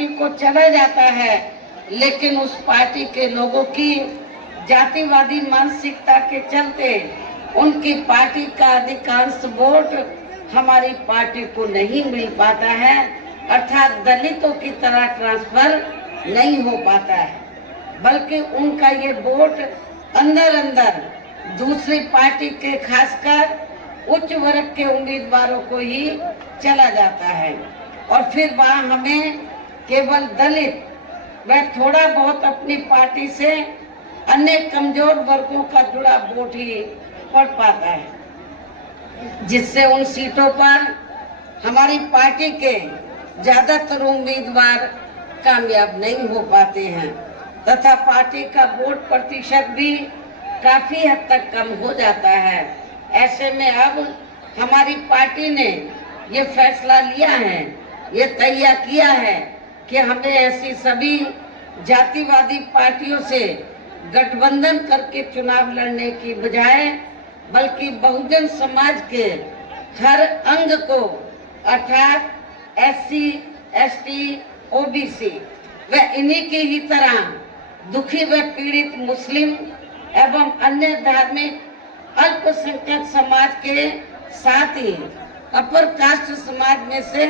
Party को चला जाता है, लेकिन उस पार्टी के लोगों की जातिवादी मानसिकता के चलते उनकी पार्टी का अधिकांश वोट हमारी पार्टी को नहीं मिल पाता है, अर्थात दलितों की तरह ट्रांसफर नहीं हो पाता है, बल्कि उनका ये वोट अंदर अंदर दूसरी पार्टी के खासकर उच्च वर्ग के उम्मीदवारों को ही चला जाता है और फिर वहाँ हमें केवल दलित व थोड़ा बहुत अपनी पार्टी से अन्य कमजोर वर्गों का जुड़ा वोट ही पड़ पाता है, जिससे उन सीटों पर हमारी पार्टी के ज्यादातर उम्मीदवार कामयाब नहीं हो पाते हैं तथा पार्टी का वोट प्रतिशत भी काफी हद तक कम हो जाता है। ऐसे में अब हमारी पार्टी ने ये फैसला लिया है, ये तय किया है कि हमें ऐसी सभी जातिवादी पार्टियों से गठबंधन करके चुनाव लड़ने की बजाय बल्कि बहुजन समाज के हर अंग को अर्थात SC, ST, OBC व इन्हीं की ही तरह दुखी व पीड़ित मुस्लिम एवं अन्य धार्मिक अल्पसंख्यक समाज के साथ ही अपर कास्ट समाज में से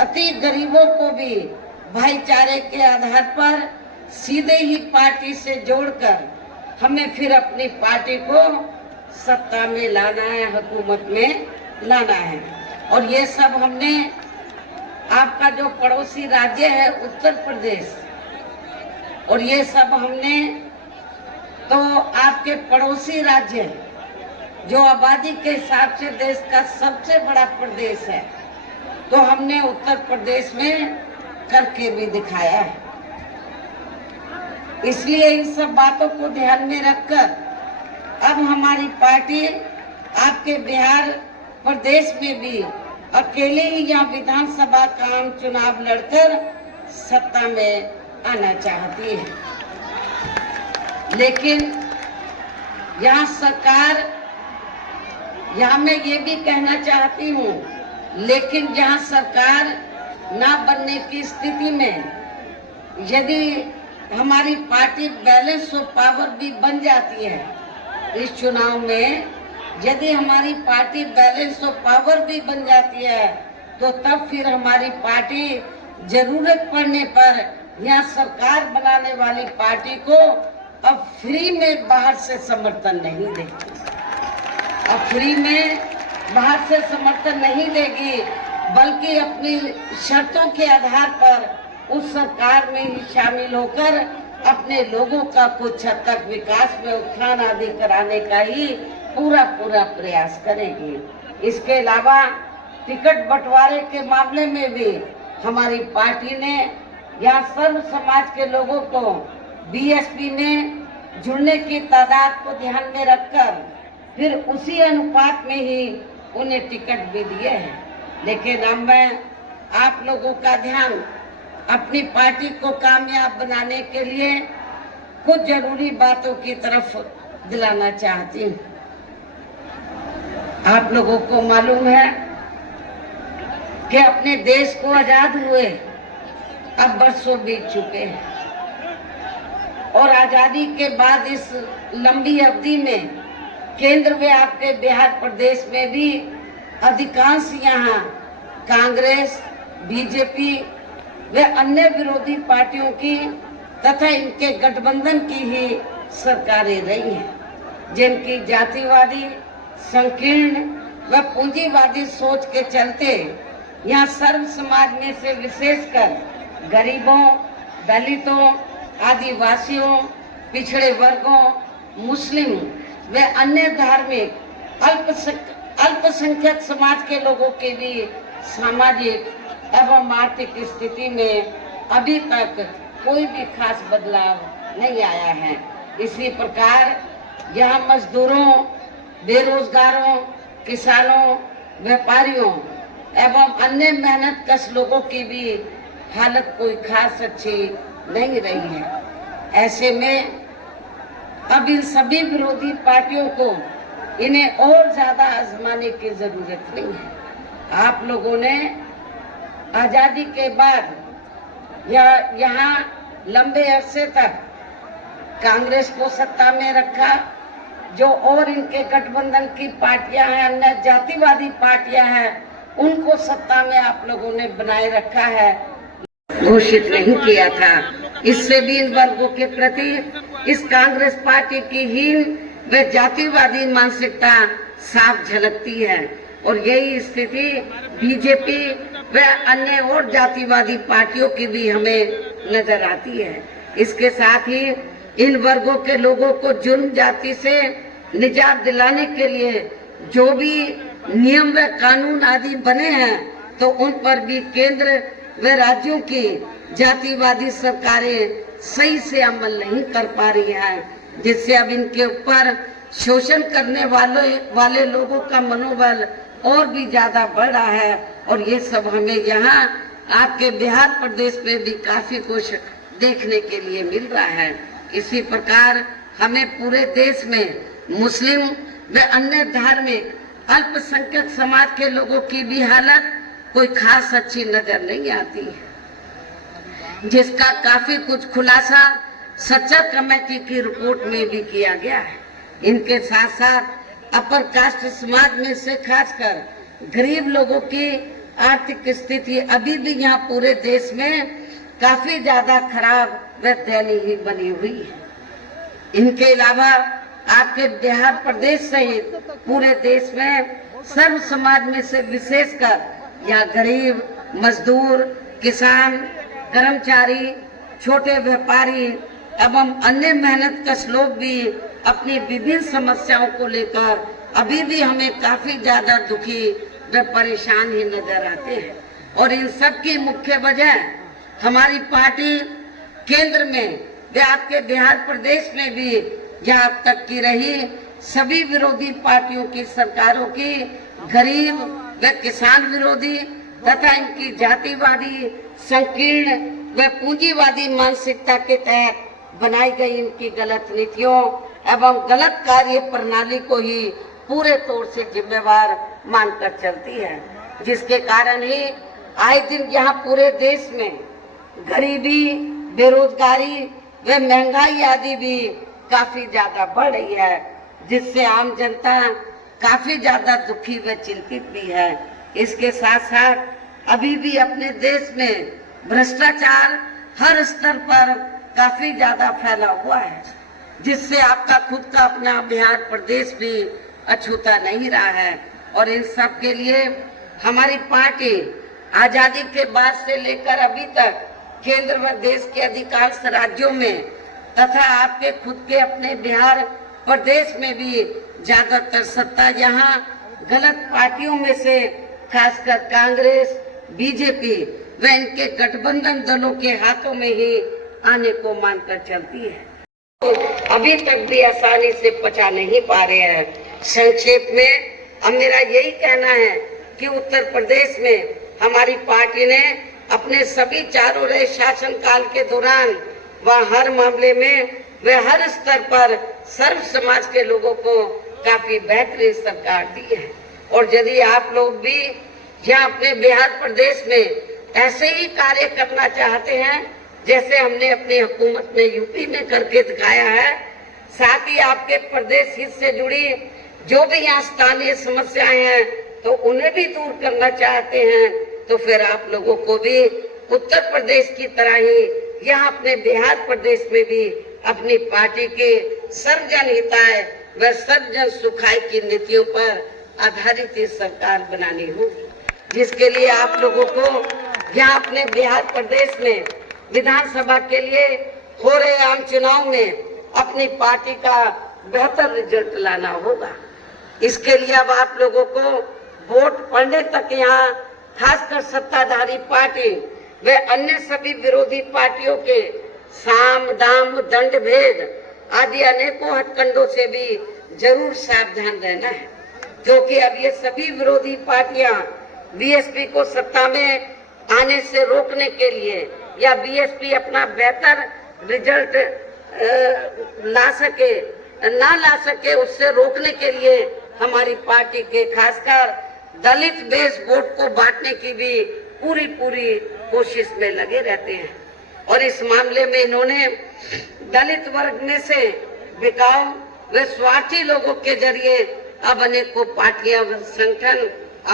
अति गरीबों को भी भाईचारे के आधार पर सीधे ही पार्टी से जोड़कर हमें फिर अपनी पार्टी को सत्ता में लाना है, हुकूमत में लाना है। और ये सब हमने आपका जो पड़ोसी राज्य है उत्तर प्रदेश, और ये सब हमने तो आपके पड़ोसी राज्य जो आबादी के हिसाब से देश का सबसे बड़ा प्रदेश है, तो हमने उत्तर प्रदेश में करके भी दिखाया है। इसलिए इन सब बातों को ध्यान में रखकर अब हमारी पार्टी आपके बिहार प्रदेश में भी अकेले ही यहाँ विधानसभा का आम चुनाव लड़कर सत्ता में आना चाहती है, लेकिन यहाँ सरकार, यहाँ मैं ये भी कहना चाहती हूँ, लेकिन जहाँ सरकार ना बनने की स्थिति में यदि हमारी पार्टी बैलेंस ऑफ पावर भी बन जाती है इस चुनाव में, यदि हमारी पार्टी बैलेंस ऑफ पावर भी बन जाती है तो तब फिर हमारी पार्टी जरूरत पड़ने पर यहाँ सरकार बनाने वाली पार्टी को अब फ्री में बाहर से समर्थन नहीं देगी, अब फ्री में बाहर से समर्थन नहीं देगी, बल्कि अपनी शर्तों के आधार पर उस सरकार में ही शामिल होकर अपने लोगों का कुछ हद तक विकास में उत्थान आदि कराने का ही पूरा प्रयास करेगी। इसके अलावा टिकट बंटवारे के मामले में भी हमारी पार्टी ने यहाँ सर्व समाज के लोगों को BSP में जुड़ने की तादाद को ध्यान में रखकर फिर उसी अनुपात में ही उन्हें टिकट भी दिए हैं। लेकिन अब मैं आप लोगों का ध्यान अपनी पार्टी को कामयाब बनाने के लिए कुछ जरूरी बातों की तरफ दिलाना चाहती हूँ। आप लोगों को मालूम है कि अपने देश को आजाद हुए अब बरसों बीत चुके हैं और आजादी के बाद इस लंबी अवधि में केंद्र में आपके बिहार प्रदेश में भी अधिकांश यहाँ कांग्रेस, BJP व अन्य विरोधी पार्टियों की तथा इनके गठबंधन की ही सरकारें रही हैं, जिनकी जातिवादी, संकीर्ण व पूंजीवादी सोच के चलते यहाँ सर्व समाज में से विशेषकर गरीबों, दलितों, आदिवासियों, पिछड़े वर्गों, मुस्लिम व अन्य धार्मिक अल्पसंख्यक समाज के लोगों के भी सामाजिक एवं आर्थिक स्थिति में अभी तक कोई भी खास बदलाव नहीं आया है। इसी प्रकार यहाँ मजदूरों, बेरोजगारों, किसानों, व्यापारियों एवं अन्य मेहनत कश लोगों की भी हालत कोई खास अच्छी नहीं रही है। ऐसे में अब इन सभी विरोधी पार्टियों को इन्हें और ज्यादा आजमाने की जरूरत नहीं है। आप लोगों ने आजादी के बाद यहाँ लंबे अरसे तक कांग्रेस को सत्ता में रखा, जो और इनके गठबंधन की पार्टियां हैं, अन्य जातिवादी पार्टियां हैं, उनको सत्ता में आप लोगों ने बनाए रखा है, घोषित नहीं किया था। इससे भी इन वर्गों के प्रति इस कांग्रेस पार्टी की हीन व जातिवादी मानसिकता साफ झलकती है और यही स्थिति बीजेपी व अन्य और जातिवादी पार्टियों की भी हमें नजर आती है। इसके साथ ही इन वर्गों के लोगों को जुर्म जाति से निजात दिलाने के लिए जो भी नियम व कानून आदि बने हैं, तो उन पर भी केंद्र व राज्यों की जातिवादी सरकारें सही से अमल नहीं कर पा रही हैं, जिससे अब इनके ऊपर शोषण करने वाले लोगों का मनोबल और भी ज्यादा बढ़ रहा है। और ये सब हमें यहाँ आपके बिहार प्रदेश में भी काफी कुछ देखने के लिए मिल रहा है। इसी प्रकार हमें पूरे देश में मुस्लिम व अन्य धार्मिक अल्पसंख्यक समाज के लोगों की भी हालत कोई खास अच्छी नजर नहीं आती है, जिसका काफी कुछ खुलासा सच्चा कमेटी की रिपोर्ट में भी किया गया है। इनके साथ साथ अपर कास्ट समाज में से खासकर गरीब लोगों की आर्थिक स्थिति अभी भी यहाँ पूरे देश में काफी ज्यादा खराब व दयनीय बनी हुई है। इनके अलावा आपके बिहार प्रदेश सहित पूरे देश में सर्व समाज में से विशेषकर यहाँ गरीब, मजदूर, किसान, कर्मचारी, छोटे व्यापारी एवं अन्य मेहनतकश लोग भी अपनी विभिन्न समस्याओं को लेकर अभी भी हमें काफी ज्यादा दुखी व परेशान ही नजर आते हैं। और इन सब की मुख्य वजह हमारी पार्टी केंद्र में व आपके बिहार प्रदेश में भी यहाँ अब तक की रही सभी विरोधी पार्टियों की सरकारों की गरीब व किसान विरोधी तथा इनकी जातिवादी, संकीर्ण व पूंजीवादी मानसिकता के तहत बनाई गई इनकी गलत नीतियों एवं गलत कार्य प्रणाली को ही पूरे तौर से जिम्मेवार मानकर चलती है, जिसके कारण ही आए दिन यहाँ पूरे देश में गरीबी, बेरोजगारी व महंगाई आदि भी काफी ज्यादा बढ़ रही है, जिससे आम जनता काफी ज्यादा दुखी व चिंतित भी है। इसके साथ साथ अभी भी अपने देश में भ्रष्टाचार हर स्तर पर काफी ज्यादा फैला हुआ है, जिससे आपका खुद का अपना बिहार प्रदेश भी अछूता नहीं रहा है। और इन सब के लिए हमारी पार्टी आजादी के बाद से लेकर अभी तक केंद्र व देश के अधिकांश राज्यों में तथा आपके खुद के अपने बिहार प्रदेश में भी ज्यादातर सत्ता यहाँ गलत पार्टियों में से खासकर कांग्रेस, बीजेपी व इनके गठबंधन दलों के हाथों में ही आने को मानकर चलती है, तो अभी तक भी आसानी से पचा नहीं पा रहे हैं। संक्षेप में अब मेरा यही कहना है कि उत्तर प्रदेश में हमारी पार्टी ने अपने सभी चारों रहे शासन काल के दौरान व हर मामले में व हर स्तर पर सर्व समाज के लोगों को काफी बेहतरीन सरकार दी है। और यदि आप लोग भी यहाँ अपने बिहार प्रदेश में ऐसे ही कार्य करना चाहते हैं जैसे हमने अपनी हुकूमत में यूपी में करके दिखाया है, साथ ही आपके प्रदेश हित से जुड़ी जो भी यहाँ स्थानीय समस्याएं हैं तो उन्हें भी दूर करना चाहते हैं, तो फिर आप लोगों को भी उत्तर प्रदेश की तरह ही यहाँ अपने बिहार प्रदेश में भी अपनी पार्टी के सर्वजन हिताय व सर्वजन सुखाय की नीतियों पर आधारित सरकार बनानी होगी, जिसके लिए आप लोगों को यहाँ अपने बिहार प्रदेश में विधानसभा के लिए हो रहे आम चुनाव में अपनी पार्टी का बेहतर रिजल्ट लाना होगा। इसके लिए अब आप लोगों को वोट पड़ने तक यहाँ खासकर सत्ताधारी पार्टी व अन्य सभी विरोधी पार्टियों के साम, दाम, दंड भेद आदि अनेकों हथकंडों से भी जरूर सावधान रहना है, क्योंकि अब ये सभी विरोधी पार्टियां बीएसपी को सत्ता में आने से रोकने के लिए या बीएसपी अपना बेहतर रिजल्ट ना ला सके उससे रोकने के लिए हमारी पार्टी के खासकर दलित बेस वोट को बांटने की भी पूरी कोशिश में लगे रहते हैं। और इस मामले में इन्होंने दलित वर्ग में से बिकाऊ व स्वार्थी लोगों के जरिए अब अनेकों पार्टियां व संगठन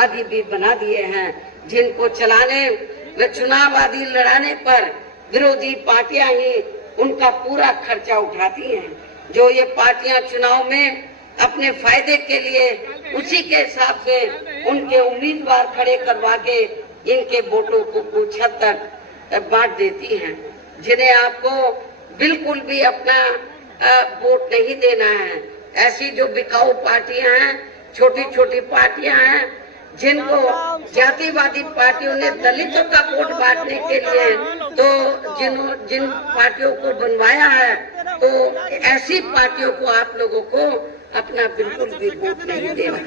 आदि भी बना दिए हैं, जिनको चलाने व चुनाव आदि लड़ाने पर विरोधी पार्टियां ही उनका पूरा खर्चा उठाती हैं। जो ये पार्टियां चुनाव में अपने फायदे के लिए उसी के हिसाब से उनके उम्मीदवार खड़े करवा के इनके वोटों को कुछ हद तक बांट देती हैं, जिन्हें आपको बिल्कुल भी अपना वोट नहीं देना है। ऐसी जो बिकाऊ पार्टियां हैं, छोटी छोटी पार्टियां हैं, जिनको जातिवादी पार्टियों ने दलितों का वोट बांटने के लिए तो जिन पार्टियों को बनवाया है, तो ऐसी पार्टियों को आप लोगों को अपना बिल्कुल भी वोट नहीं देना।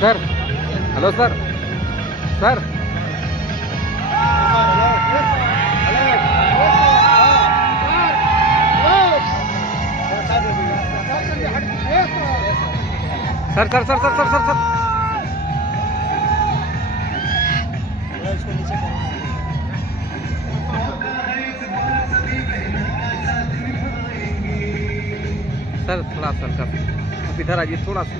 Sir, hello sir, sir sir sir sir sir sir sir sir sir थोड़ा सर इधर आइए थोड़ा सा।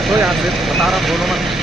ऑटो यहाँ से बता रहा बोलो मत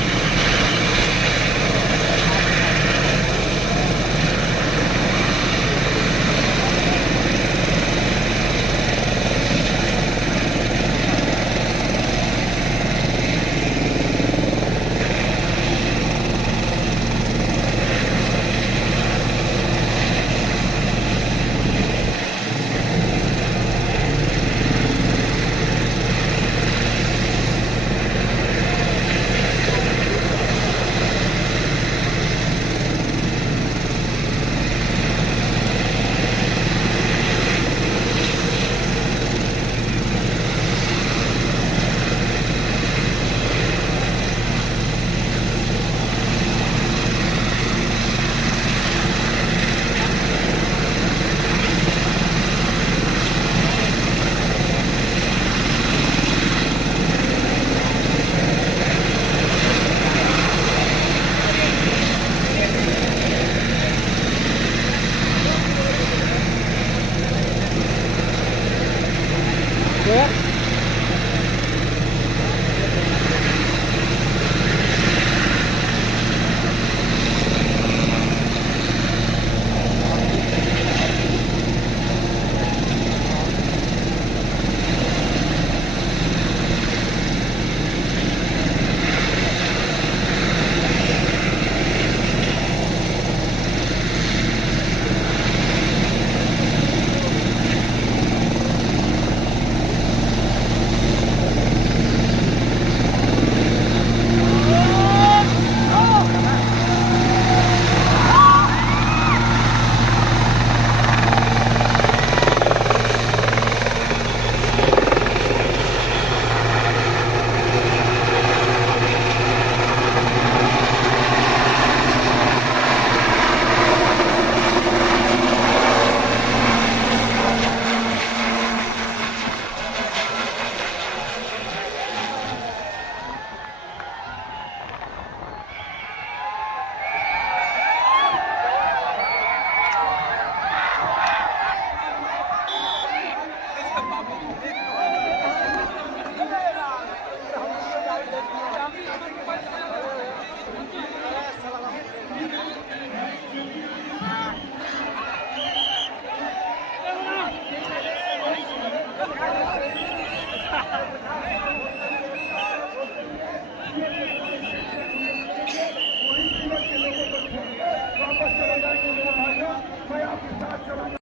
Yeah.